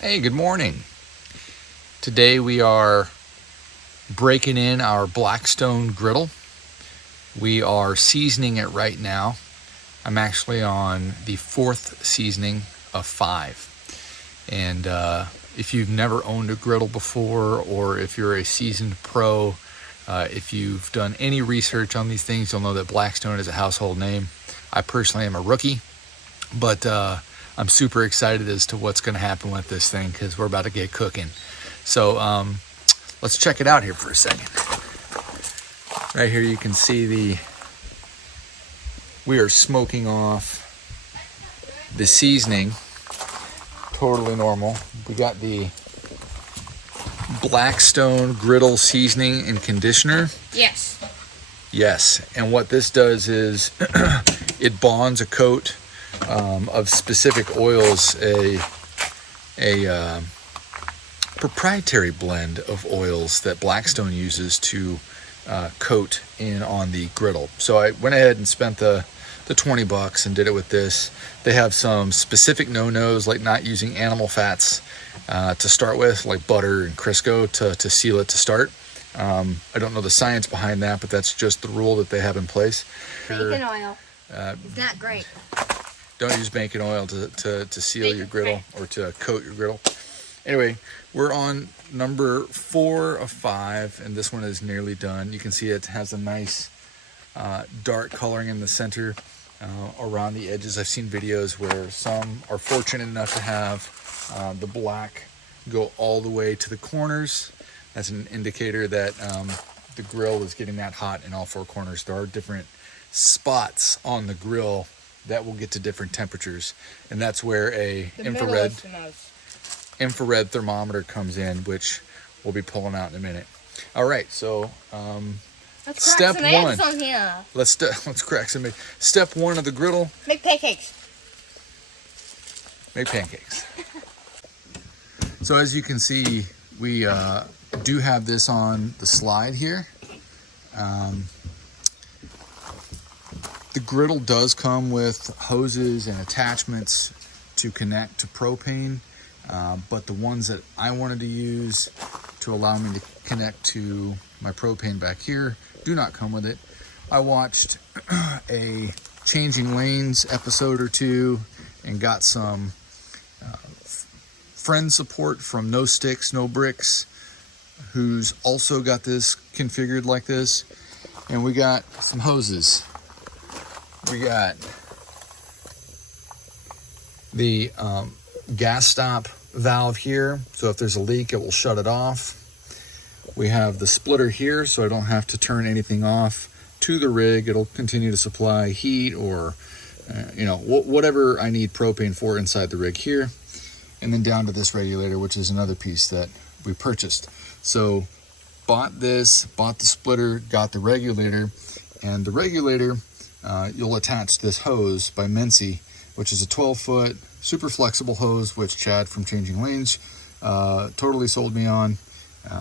Hey, good morning. Today we are breaking in our Blackstone griddle. We are seasoning it right now. I'm actually on the 4th seasoning of 5. And if you've never owned a griddle before, or if you're a seasoned pro, if you've done any research on these things, you'll know that Blackstone is a household name. I personally am a rookie, but I'm super excited as to what's going to happen with this thing because we're about to get cooking. So let's check it out here for a second. Right here you can see we are smoking off the seasoning, totally normal. We got the Blackstone griddle seasoning and conditioner. Yes, and what this does is it bonds a coat of specific oils, a proprietary blend of oils that Blackstone uses to coat in on the griddle. So I went ahead and spent the $20 and did it with this. They have some specific no-nos, like not using animal fats to start with, like butter and Crisco to seal it to start. I don't know the science behind that, but that's just the rule that they have in place. Bacon oil. It's not great. Don't use bacon oil to seal your griddle or to coat your griddle. Anyway, we're on number 4 of 5, and this one is nearly done. You can see it has a nice dark coloring in the center around the edges. I've seen videos where some are fortunate enough to have the black go all the way to the corners. That's an indicator that the grill is getting that hot in all 4 corners. There are different spots on the grill that will get to different temperatures, and that's where a infrared thermometer comes in, which we'll be pulling out in a minute. All right, so step 1. Let's crack some eggs. Step 1 of the griddle: make pancakes. Make pancakes. So as you can see, we do have this on the slide here. The griddle does come with hoses and attachments to connect to propane, but the ones that I wanted to use to allow me to connect to my propane back here do not come with it. I watched a Changing Lanes episode or 2 and got some friend support from No Sticks, No Bricks, who's also got this configured like this. And we got some hoses. We got the gas stop valve here, so if there's a leak, it will shut it off. We have the splitter here, so I don't have to turn anything off to the rig. It'll continue to supply heat or whatever I need propane for inside the rig here. And then down to this regulator, which is another piece that we purchased. So bought the splitter, got the regulator, and the regulator, you'll attach this hose by MENSI, which is a 12-foot super flexible hose, which Chad from Changing Lanes totally sold me on.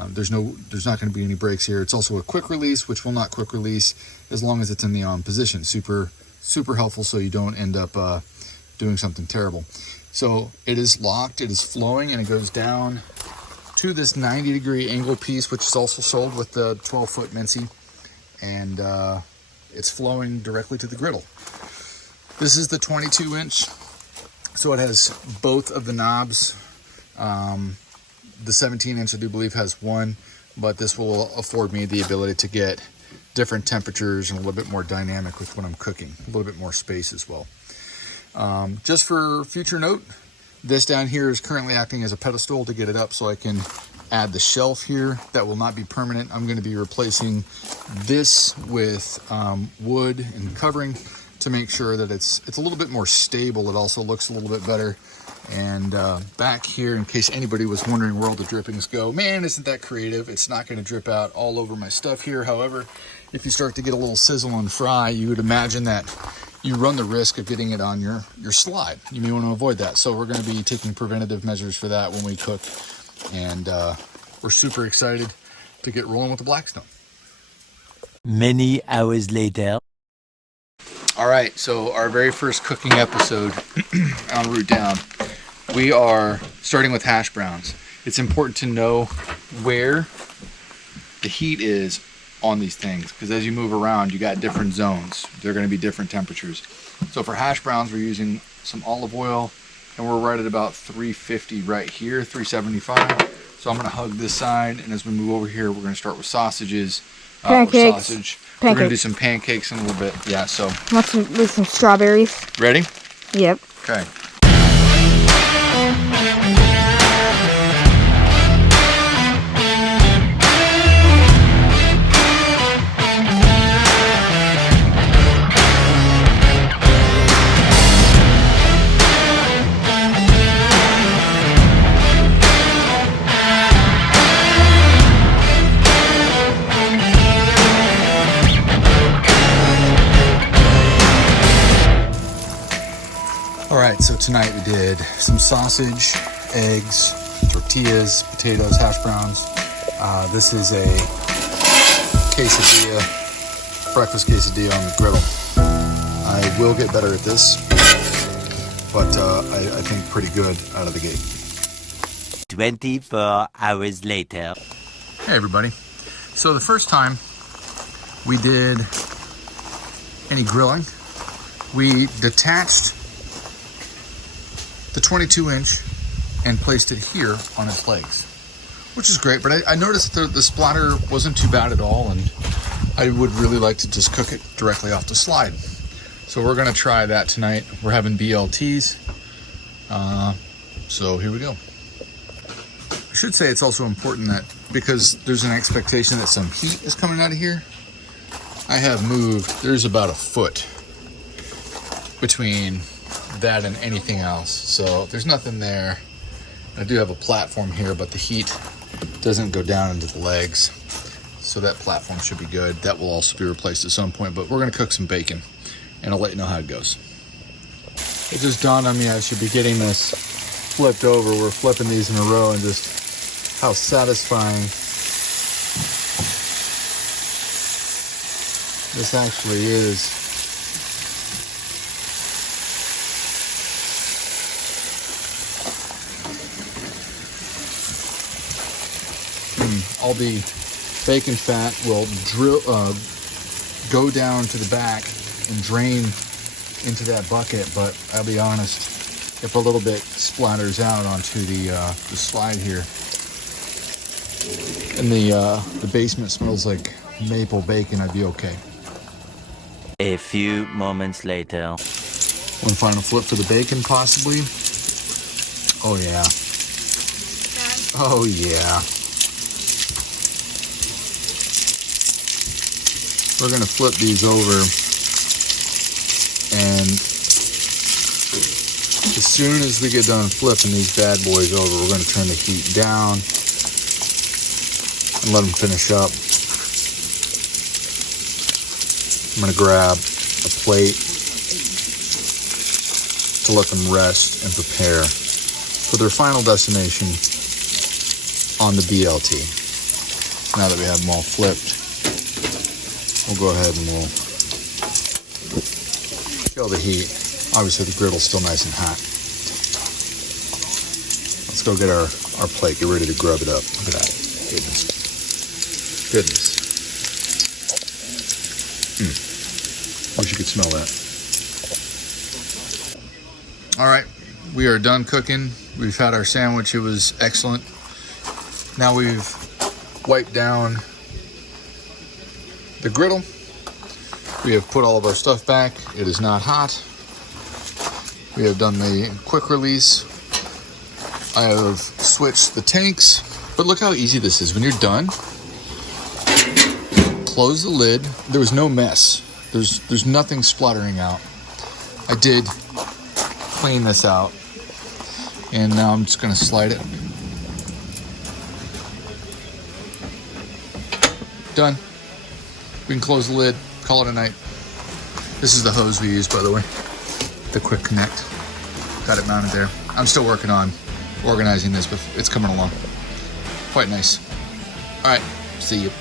There's not going to be any breaks here. It's also a quick release, which will not quick release as long as it's in the on position. Super helpful, so you don't end up doing something terrible. So it is locked, it is flowing, and it goes down to this 90-degree angle piece, which is also sold with the 12-foot MENSI, and it's flowing directly to the griddle. This is the 22-inch, so it has both of the knobs. The 17-inch, I do believe, has one, but this will afford me the ability to get different temperatures and a little bit more dynamic with what I'm cooking, a little bit more space as well. Just for future note, this down here is currently acting as a pedestal to get it up so I can add the shelf here. That will not be permanent. I'm going to be replacing this with wood and covering to make sure that it's a little bit more stable. It also looks a little bit better. And back here, in case anybody was wondering where all the drippings go, man, isn't that creative? It's not going to drip out all over my stuff here. However, if you start to get a little sizzle and fry, you would imagine that you run the risk of getting it on your slide. You may want to avoid that. So we're going to be taking preventative measures for that when we cook. And we're super excited to get rolling with the Blackstone. Many hours later. All right, so our very first cooking episode en route down, We are starting with hash browns. It's important to know where the heat is on these things, because as you move around, you got different zones. They're going to be different temperatures. So for hash browns, we're using some olive oil, and we're right at about 350 right here, 375. So I'm going to hug this side, and as we move over here, we're going to start with sausages. Pancakes. We're going to do some pancakes in a little bit. Yeah, so. With some strawberries. Ready? Yep. Okay. Alright, so tonight we did some sausage, eggs, tortillas, potatoes, hash browns. This is a quesadilla, breakfast quesadilla on the griddle. I will get better at this, but I think pretty good out of the gate. 24 hours later. Hey everybody. So the first time we did any grilling, we detached the 22-inch and placed it here on its legs, which is great. But I noticed that the splatter wasn't too bad at all, and I would really like to just cook it directly off the slide. So we're gonna try that tonight. We're having BLTs, so here we go. I should say it's also important that because there's an expectation that some heat is coming out of here, I have moved, there's about a foot between that and anything else. So there's nothing there. I do have a platform here, but the heat doesn't go down into the legs. So that platform should be good. That will also be replaced at some point, but we're gonna cook some bacon and I'll let you know how it goes. It just dawned on me I should be getting this flipped over. We're flipping these in a row, and just how satisfying this actually is. All the bacon fat will go down to the back and drain into that bucket, but I'll be honest, if a little bit splatters out onto the slide here, and the basement smells like maple bacon, I'd be okay. A few moments later. One final flip for the bacon, possibly. Oh yeah. Oh yeah. We're gonna flip these over, and as soon as we get done flipping these bad boys over, we're gonna turn the heat down and let them finish up. I'm gonna grab a plate to let them rest and prepare for their final destination on the BLT. Now that we have them all flipped, we'll go ahead and we'll feel the heat. Obviously the griddle's still nice and hot. Let's go get our plate, get ready to grub it up. Look at that. Goodness. Wish you could smell that. All right, we are done cooking. We've had our sandwich, it was excellent. Now we've wiped down the griddle. We have put all of our stuff back. It is not hot. We have done the quick release. I have switched the tanks, but look how easy this is. When you're done, close the lid. There was no mess. There's nothing spluttering out. I did clean this out, and now I'm just gonna slide it. Done. We can close the lid, call it a night. This is the hose we use, by the way. The quick connect. Got it mounted there. I'm still working on organizing this, but it's coming along. Quite nice. All right, see you.